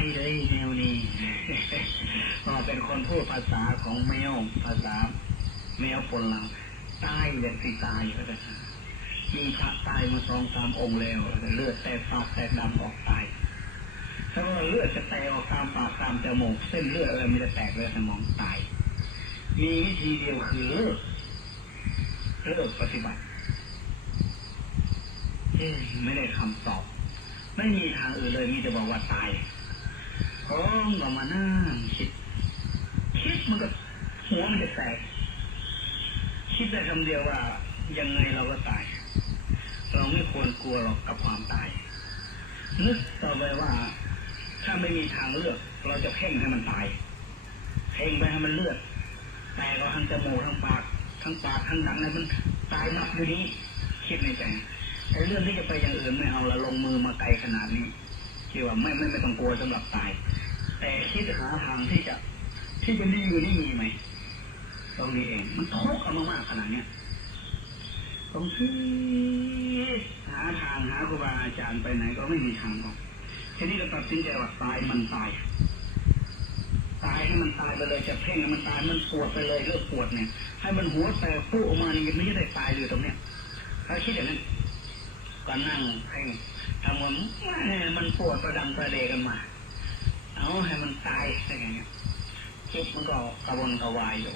ายเลยแมวนี่พอเป็นคนพูดภาษาของแมวภาษา แมวคนเราตายเด็ดสิตายก็จะมีพระตายมาสองสามองค์แล้ว เลือดแตกปากแตกดำออกตายถ้าว่าเลือดจะแตกออกตามปากตามจมูกเส้นเลือดอะไรมันจะแตกเลยสมองตาย มีวิธีเดียวคือเลิกเลิกปฏิบัติไม่ได้คำตอบ ไม่มีทางอื่นเลยมีแต่บอกว่าตาย พร้อมก็มานั่งคิดคิดมันก็หัวมันจะแตกคิดได้คำเดียวว่ายังไงเราก็ตาย เราไม่ควรกลัวหรอกกับความตายนึกต่อไปว่า ถ้าไม่มีทางเลือก เราจะเพ่งให้มันตายเพ่งไปให้มันเลือดแต่ก็ทั้งจมูกทั้งปากทั้งปากทั้งดังนั้นมันตายนับอยู่นี้คิดในใจไอ้เรื่องที่จะไปอย่างอื่นไม่เอาละลงมือมาไกลขนาดนี้ คิดว่าไม่ไม่ไม่ต้องกลัวสำหรับตาย แต่คิดหาทางที่จะ ที่จะดีอยู่นี่มีไหมตรงนี้เอง มันทุกข์เอามากๆขนาดเนี้ยตรงที่หาทางหาครูบาอาจารย์ไปไหนก็ไม่มีทางหรอกทีนี้ก็ตัดสินใจว่าตายมันตาย ตายให้มันตายไปเลยจะเพ่งให้มันตายมันปวดไปเลยเลิกปวดเนี่ยให้มันหัวแตกปุ๊ออกมานี่ยังไม่ได้ตายอยู่ตรงเนี้ยถ้าคิดอย่างนั้น ก็นั่งเพ่งทำมันมันปวดประดังประเดกันมา เอาให้มันตายอะไรอย่างเงี้ยจิตมันก็กระวนกระวายอยู่